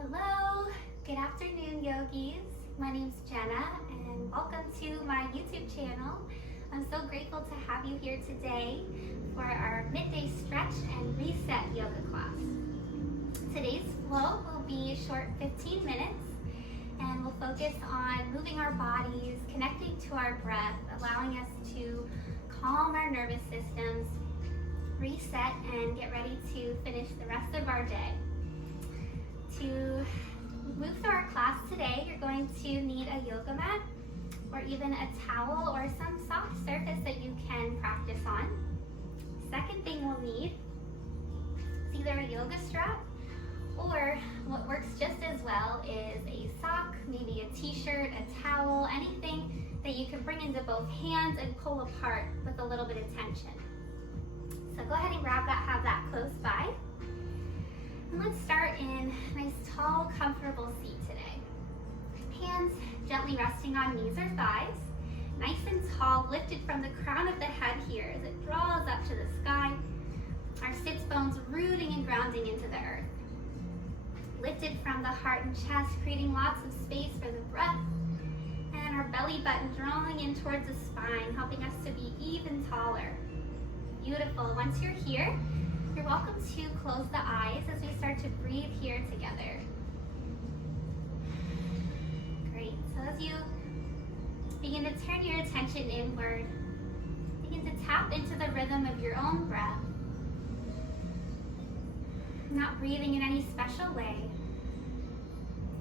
Hello, good afternoon yogis. My name's Jenna and welcome to my YouTube channel. I'm so grateful to have you here today for our midday stretch and reset yoga class. Today's flow will be a short 15 minutes and we'll focus on moving our bodies, connecting to our breath, allowing us to calm our nervous systems, reset, and get ready to finish the rest of our day. To move through our class today, you're going to need a yoga mat or even a towel or some soft surface that you can practice on. Second thing we'll need is either a yoga strap or what works just as well is a sock, maybe a t-shirt, a towel, anything that you can bring into both hands and pull apart with a little bit of tension. So go ahead and grab that, have that close by. And let's start in a nice tall, comfortable seat today. Hands gently resting on knees or thighs. Nice and tall, lifted from the crown of the head here as it draws up to the sky. Our sits bones rooting and grounding into the earth. Lifted from the heart and chest, creating lots of space for the breath. And our belly button drawing in towards the spine, helping us to be even taller. Beautiful. Once you're here, you're welcome to close the eyes as we start to breathe here together. Great. So as you begin to turn your attention inward, begin to tap into the rhythm of your own breath. Not breathing in any special way.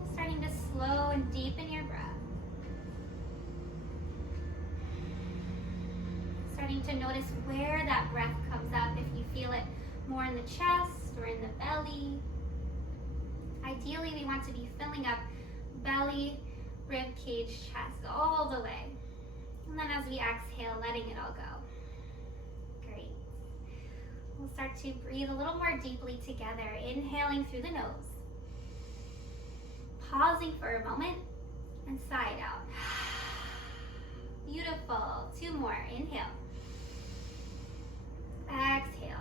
Just starting to slow and deepen your breath. Starting to notice where that breath comes up, if you feel it more in the chest or in the belly. Ideally, we want to be filling up belly, rib cage, chest, all the way. And then as we exhale, letting it all go. Great. We'll start to breathe a little more deeply together, inhaling through the nose. Pausing for a moment and sigh it out. Beautiful. Two more. Inhale. Exhale.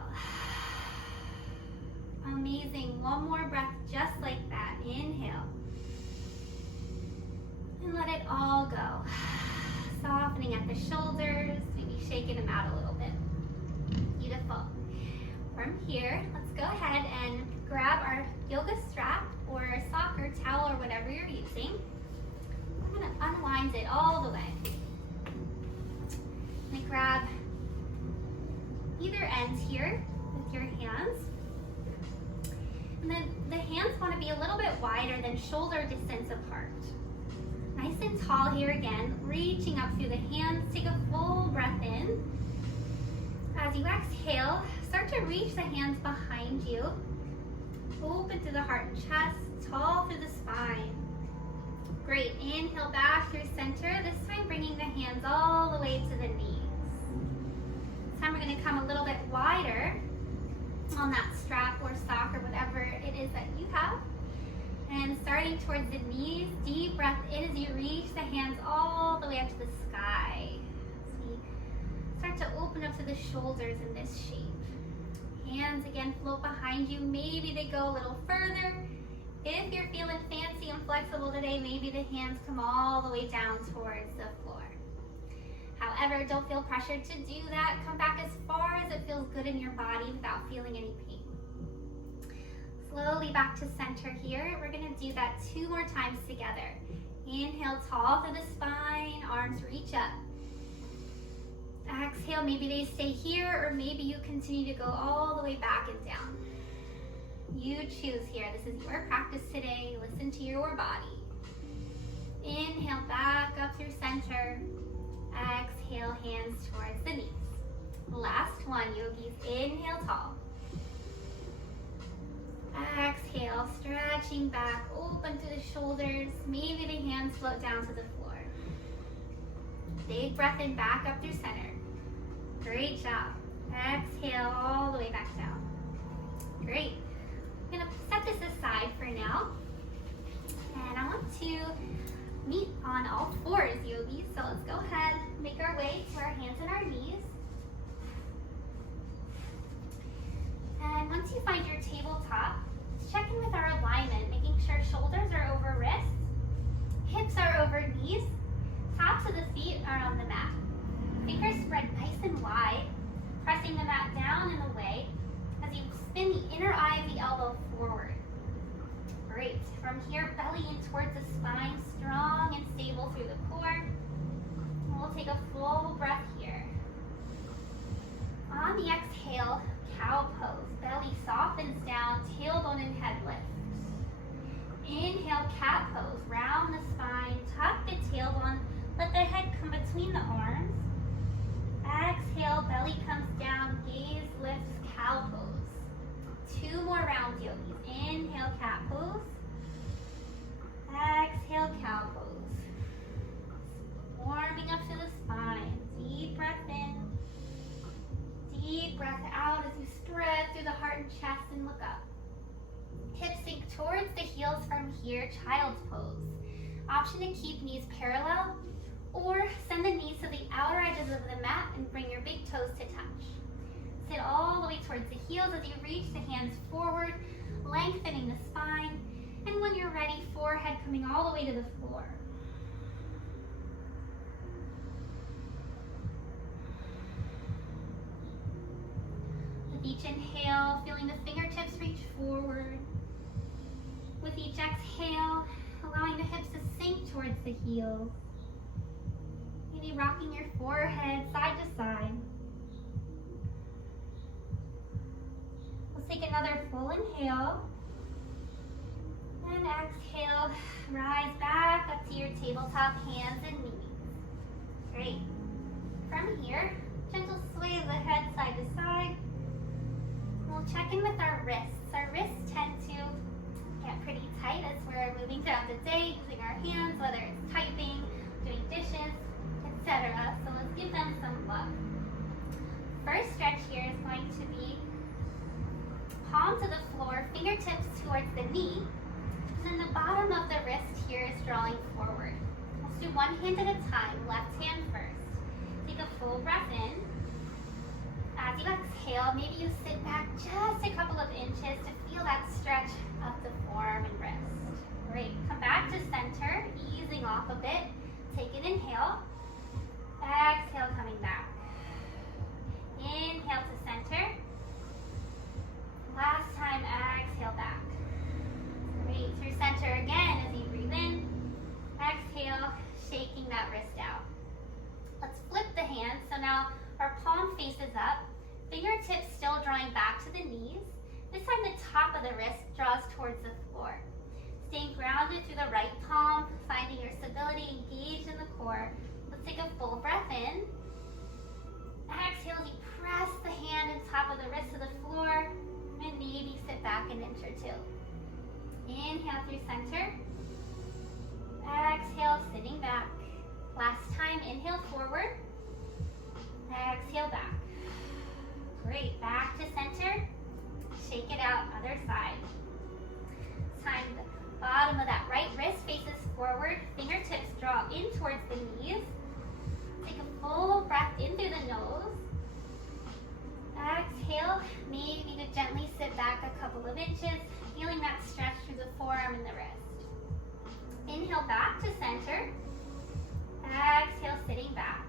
Amazing. One more breath just like that. Inhale. And let it all go. Softening at the shoulders, maybe shaking them out a little bit. Beautiful. From here, let's go ahead and grab our yoga strap or a sock or towel or whatever you're using. I'm going to unwind it all the way. I'm going to grab either end here with your hands. And then the hands want to be a little bit wider than shoulder distance apart. Nice and tall here again, reaching up through the hands. Take a full breath in. As you exhale, start to reach the hands behind you. Open through the heart and chest, tall through the spine. Great, inhale back through center. This time bringing the hands all the way to the knees. This time we're going to come a little bit wider on that strap or sock or whatever it is that you have. And starting towards the knees, deep breath in as you reach the hands all the way up to the sky. As we start to open up to the shoulders in this shape. Hands again float behind you. Maybe they go a little further. If you're feeling fancy and flexible today, maybe the hands come all the way down towards the floor. However, don't feel pressured to do that. Come back as far as it feels good in your body without feeling any pain. Slowly back to center here. We're going to do that 2 more times together. Inhale, tall through the spine, arms reach up. Exhale, maybe they stay here or maybe you continue to go all the way back and down. You choose here. This is your practice today. Listen to your body. Inhale, back up through center. Exhale, hands towards the knees. Last one, yogis. Inhale, tall. Exhale, stretching back, open through the shoulders. Maybe the hands float down to the floor. Big breath in, back up through center. Great job. Exhale all the way back down. Great. I'm going to set this aside for now. And I want to meet on all fours, yogis. So let's go ahead, make our way to our hands and our knees. And once you find your tabletop, check in with our alignment, making sure and wide, pressing the mat down and away as you spin the inner eye of the elbow forward. Great. From here, belly in towards the spine, strong and stable through the core. And we'll take a full breath here. On the exhale, cow pose. Belly softens down, tailbone and head lift. Inhale, cat pose. Round the spine, tuck the tailbone, let the head come between the arms. Exhale, belly comes down, gaze lifts, cow pose. 2 more rounds, yogis. Inhale, cat pose. Exhale, cow pose. Warming up to the spine. Deep breath in. Deep breath out as you spread through the heart and chest and look up. Hips sink towards the heels from here, child's pose. Option to keep knees parallel or send the knees to the outer edges of the mat and bring your big toes to touch. Sit all the way towards the heels as you reach the hands forward, lengthening the spine. And when you're ready, forehead coming all the way to the floor. With each inhale, feeling the fingertips reach forward. With each exhale, allowing the hips to sink towards the heels. Maybe rocking your forehead side to side. Let's take another full inhale. And exhale, rise back up to your tabletop, hands and knees. Great. From here, gentle sway of the head side to side. We'll check in with our wrists. Our wrists tend to get pretty tight as we're moving throughout the day, using our hands, whether it's typing, doing dishes, etc. So let's give them some love. First stretch here is going to be palm to the floor, fingertips towards the knee, and then the bottom of the wrist here is drawing forward. Let's do one hand at a time, left hand first. Take a full breath in. As you exhale, maybe you sit back just a couple of inches to feel that stretch of the forearm and wrist. Great. Come back to center, easing off a bit. Take an inhale. Exhale, coming back. Inhale to center. Last time, exhale back. Great. Through center again as you breathe in. Exhale, shaking that wrist out. Let's flip the hands. So now our palm faces up. Fingertips still drawing back to the knees. This time the top of the wrist draws towards the floor. Staying grounded through the right palm, finding your stability engaged in the core. Let's take a full breath in. Exhale, you press the hand and top of the wrist to the floor, and maybe sit back an inch or two. Inhale through center. Exhale, sitting back. Last time, inhale forward. Exhale back. Great, back to center. Shake it out, other side. Time the bottom of that right wrist faces forward. Fingertips draw in towards the knees. Take a full breath in through the nose. Exhale, maybe to gently sit back a couple of inches, feeling that stretch through the forearm and the wrist. Inhale back to center. Exhale, sitting back.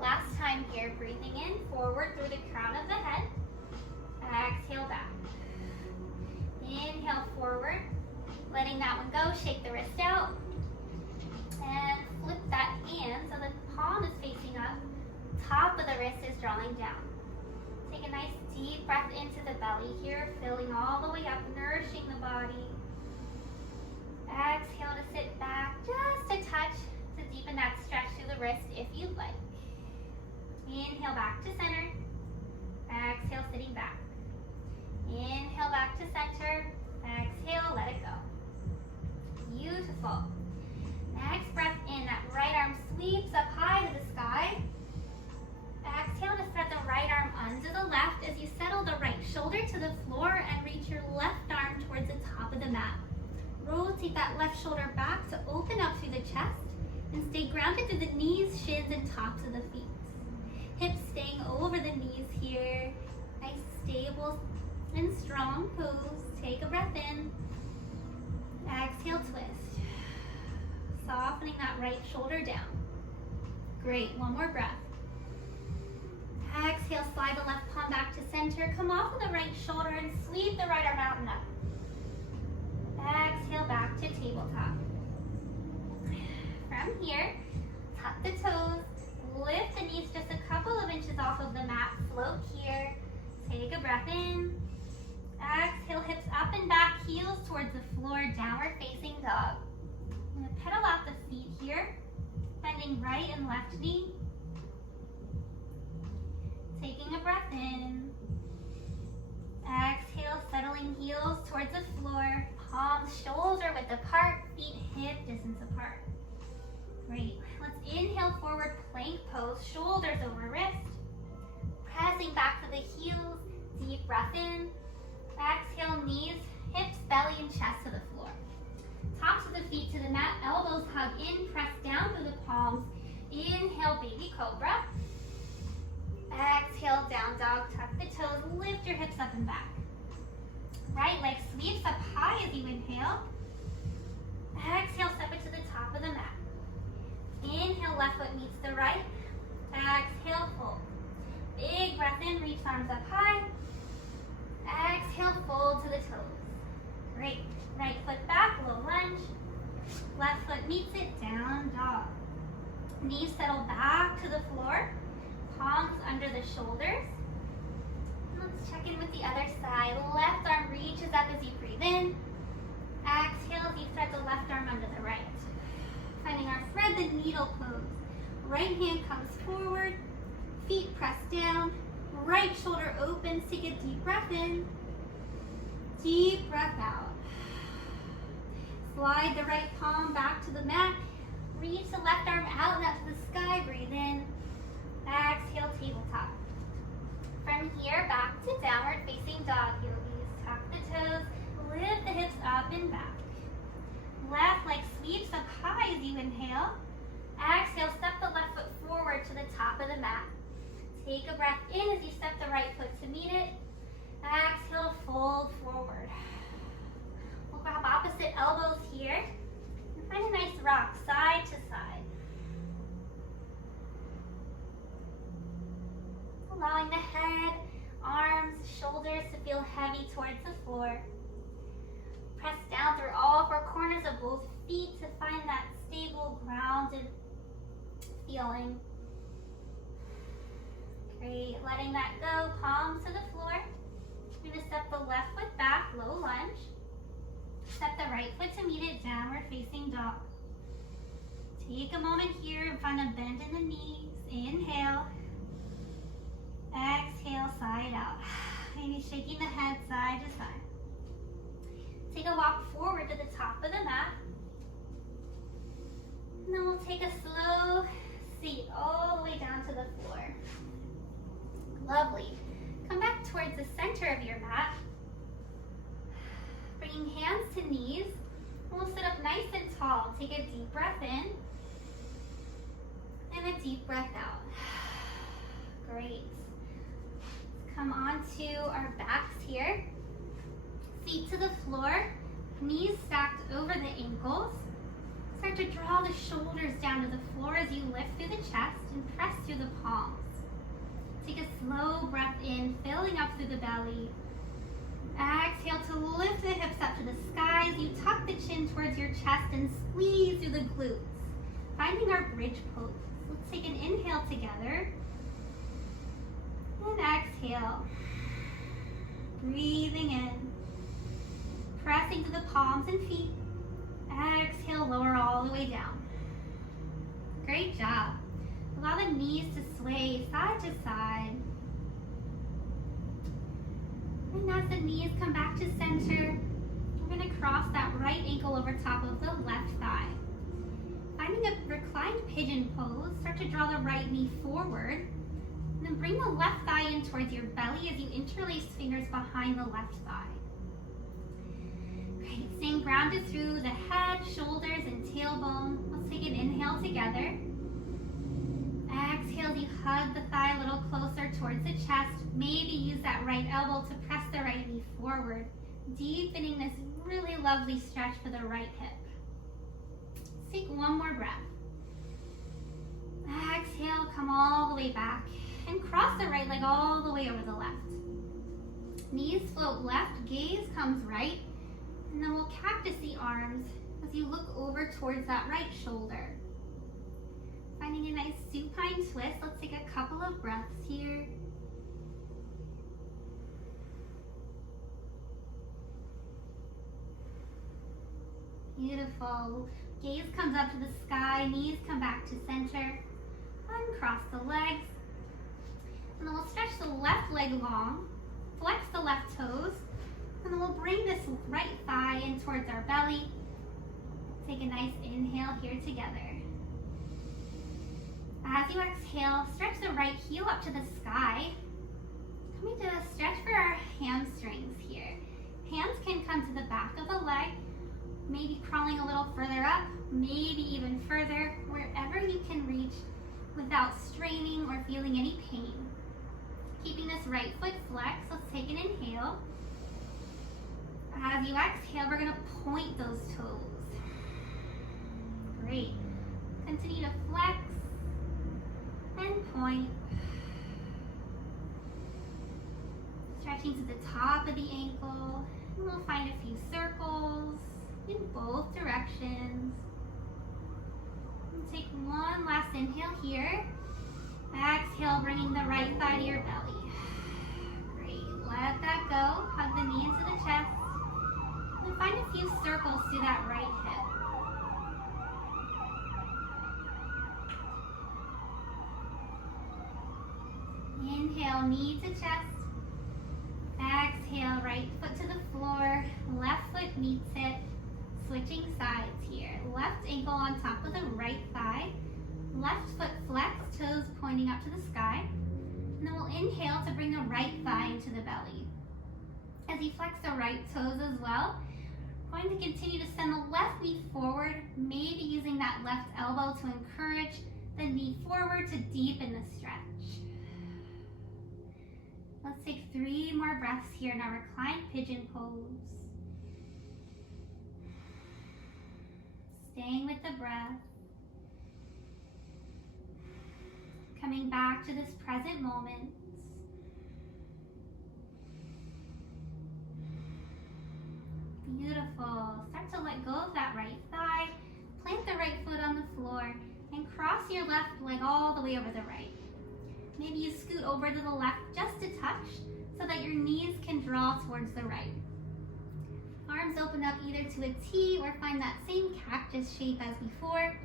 Last time here, breathing in, forward through the crown of the head. Exhale back. Inhale forward, letting that one go, shake the wrist out. And flip that hand so the palm is facing up, top of the wrist is drawing down. Take a nice deep breath into the belly here, filling all the way up, nourishing the body. Exhale to sit back, just a touch to deepen that stretch through the wrist if you'd like. Inhale back to center. Exhale, sitting back. Inhale back to center. Exhale, let it go. Beautiful. Next breath in, that right arm sweeps up high to the sky. Exhale to spread the right arm under the left as you settle the right shoulder to the floor and reach your left arm towards the top of the mat. Rotate that left shoulder back to open up through the chest and stay grounded through the knees, shins, and tops of the feet. Hips staying over the knees here. Nice, stable and strong pose. Take a breath in. Exhale, twist. Softening that right shoulder down. Great, one more breath. Exhale, slide the left palm back to center. Come off of the right shoulder and sweep the right arm out and up. Exhale, back to tabletop. From here, tuck the toes, lift the knees just a couple of inches off of the mat, float here. Take a breath in. Exhale, hips up and back, heels towards the floor, downward facing dog. I'm going to pedal out the feet here, bending right and left knee. Taking a breath in. Exhale, settling heels towards the floor, palms shoulder width apart, feet hip distance apart. Great. Let's inhale, forward plank pose, shoulders over wrist. Pressing back to the heels, deep breath in. Exhale, knees, hips, belly, and chest to the floor. Tops of the feet to the mat, elbows hug in, press down through the palms. Inhale, baby cobra. Exhale, down dog, tuck the toes, lift your hips up and back. Right leg sweeps up high as you inhale. Exhale, step it to the top of the mat. Inhale, left foot meets the right. Exhale, fold. Big breath in, reach arms up high. Exhale, fold to the toes. Great. Right foot back, low lunge. Left foot meets it, down dog. Knees settle back to the floor. Palms under the shoulders. Let's check in with the other side. Left arm reaches up as you breathe in. Exhale as you thread the left arm under the right. Finding our thread the needle pose. Right hand comes forward. Feet press down. Right shoulder opens. Take a deep breath in. Deep breath out. Slide the right palm back to the mat. Reach the left arm out and up to the sky. Breathe in. Exhale, tabletop. From here, back to downward facing dog. Yogis, tuck the toes, lift the hips up and back. Left leg sweeps up high as you inhale. Exhale, step the left foot forward to the top of the mat. Take a breath in as you step the right foot to meet it. Exhale, fold forward. We'll grab opposite elbows here and find a nice rock side to side. Allowing the head, arms, shoulders to feel heavy towards the floor. Press down through all four corners of both feet to find that stable, grounded feeling. Great, letting that go, palms to the floor. You're going to step the left foot back, low lunge. Step the right foot to meet it, downward facing dog. Take a moment here and find a bend in the knees. Inhale. Exhale, side out. Maybe shaking the head side to side. Take a walk forward to the top of the mat. And then we'll take a slow seat all the way down to the floor. Lovely. Come back towards the center of your mat. Bringing hands to knees. We'll sit up nice and tall. Take a deep breath in. And a deep breath out. Great. Come onto our backs here. Feet to the floor. Knees stacked over the ankles. Start to draw the shoulders down to the floor as you lift through the chest and press through the palms. Take a slow breath in, filling up through the belly. Exhale to lift the hips up to the sky as you tuck the chin towards your chest and squeeze through the glutes. Finding our bridge pose. Let's take an inhale together. And exhale. Breathing in. Pressing to the palms and feet. Exhale, lower all the way down. Great job. Allow the knees to sway side to side. And as the knees come back to center, we're going to cross that right ankle over top of the left thigh. Finding a reclined pigeon pose, start to draw the right knee forward. And then bring the left thigh in towards your belly as you interlace fingers behind the left thigh. Great, staying grounded through the head, shoulders, and tailbone. Let's take an inhale together. Exhale, you hug the thigh a little closer towards the chest. Maybe use that right elbow to press the right knee forward, deepening this really lovely stretch for the right hip. Let's take one more breath. Exhale, come all the way back. And cross the right leg all the way over the left. Knees float left, gaze comes right. And then we'll cactus the arms as you look over towards that right shoulder. Finding a nice supine twist. Let's take a couple of breaths here. Beautiful. Gaze comes up to the sky, knees come back to center. Uncross the legs. And then we'll stretch the left leg long, flex the left toes, and then we'll bring this right thigh in towards our belly. Take a nice inhale here together. As you exhale, stretch the right heel up to the sky. Coming to a stretch for our hamstrings here. Hands can come to the back of the leg, maybe crawling a little further up, maybe even further, wherever you can reach without straining or feeling any pain. Keeping this right foot flexed, let's take an inhale. As you exhale, we're going to point those toes. Great. Continue to flex and point. Stretching to the top of the ankle. And we'll find a few circles in both directions. And take one last inhale here. Exhale, bringing the right thigh to your belly. Great. Let that go. Hug the knee into the chest. And find a few circles through that right hip. Inhale, knee to chest. Exhale, right foot to the floor. Left foot meets it. Switching sides here. Left ankle on top of the right thigh. Left foot flexed, toes pointing up to the sky. And then we'll inhale to bring the right thigh into the belly. As you flex the right toes as well, going to continue to send the left knee forward, maybe using that left elbow to encourage the knee forward to deepen the stretch. Let's take 3 more breaths here in our reclined pigeon pose. Staying with the breath. Coming back to this present moment. Beautiful. Start to let go of that right thigh. Plant the right foot on the floor and cross your left leg all the way over the right. Maybe you scoot over to the left just a touch so that your knees can draw towards the right. Arms open up either to a T or find that same cactus shape as before.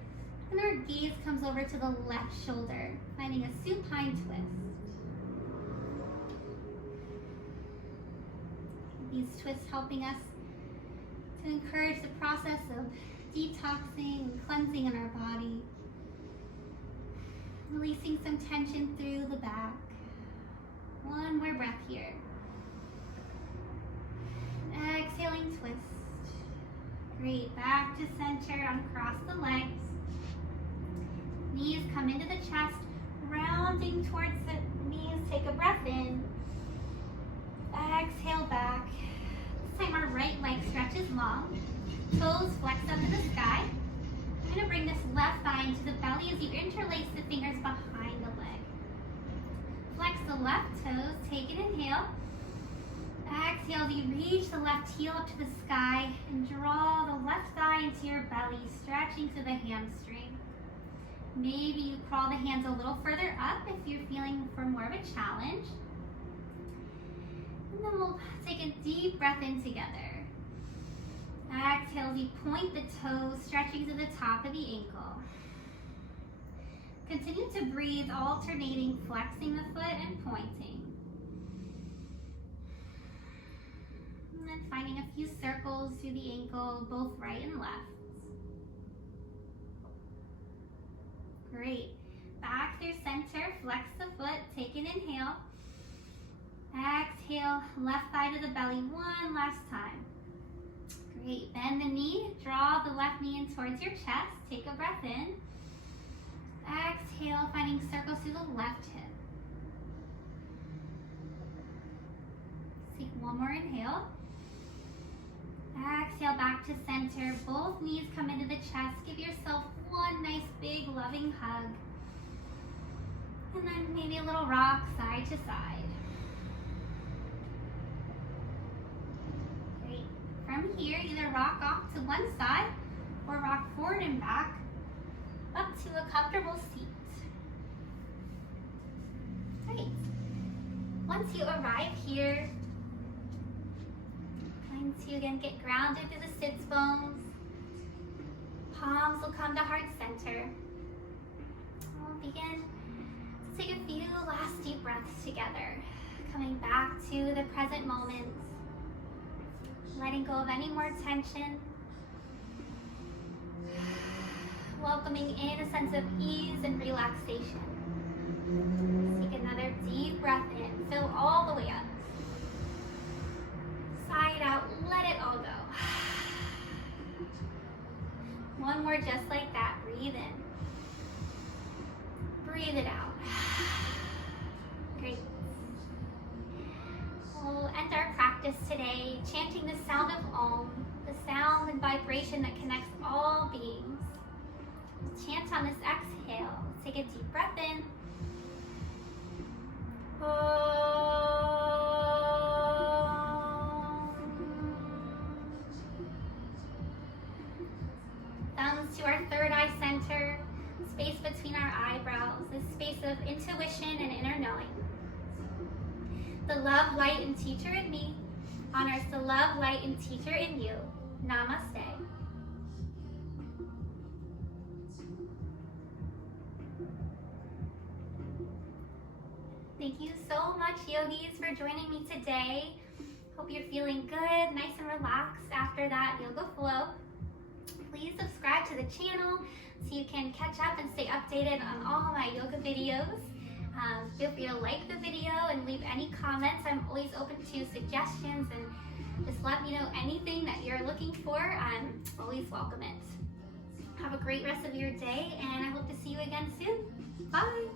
And our gaze comes over to the left shoulder, finding a supine twist. These twists helping us to encourage the process of detoxing and cleansing in our body. Releasing some tension through the back. One more breath here. Exhaling, twist. Great, back to center, uncross the legs. Knees come into the chest, rounding towards the knees. Take a breath in. Exhale back. This time our right leg stretches long. Toes flex up to the sky. I'm going to bring this left thigh into the belly as you interlace the fingers behind the leg. Flex the left toes. Take an inhale. Exhale as you reach the left heel up to the sky and draw the left thigh into your belly, stretching to the hamstring. Maybe you crawl the hands a little further up if you're feeling for more of a challenge. And then we'll take a deep breath in together. Exhale as you point the toes, stretching to the top of the ankle. Continue to breathe, alternating, flexing the foot and pointing. And then finding a few circles through the ankle, both right and left. Great. Back through center, flex the foot, take an inhale. Exhale, left thigh to the belly one last time. Great. Bend the knee, draw the left knee in towards your chest. Take a breath in. Exhale, finding circles through the left hip. Take one more inhale. Exhale, back to center. Both knees come into the chest. Give yourself one nice big loving hug. And then maybe a little rock side to side. Great. From here, either rock off to one side or rock forward and back up to a comfortable seat. Great. Once you arrive here, going to again get grounded through the sits bones. Palms will come to heart center. We'll begin to take a few last deep breaths together, coming back to the present moment, letting go of any more tension, welcoming in a sense of ease and relaxation. Take another deep breath in, fill all the way up. Sigh it out, let it all go. One more just like that, breathe in. Breathe it out. Great. We'll end our practice today chanting the sound of Om, the sound and vibration that connects all beings. We'll chant on this exhale. Take a deep breath in. Thumbs to our third eye center, space between our eyebrows, this space of intuition and inner knowing. The love, light, and teacher in me honors the love, light, and teacher in you. Namaste. Thank you so much, yogis, for joining me today. Hope you're feeling good, nice and relaxed after that yoga flow. Please subscribe to the channel so you can catch up and stay updated on all my yoga videos. Feel free to like the video and leave any comments. I'm always open to suggestions, and just let me know anything that you're looking for. I'm always welcome it. Have a great rest of your day, and I hope to see you again soon. Bye.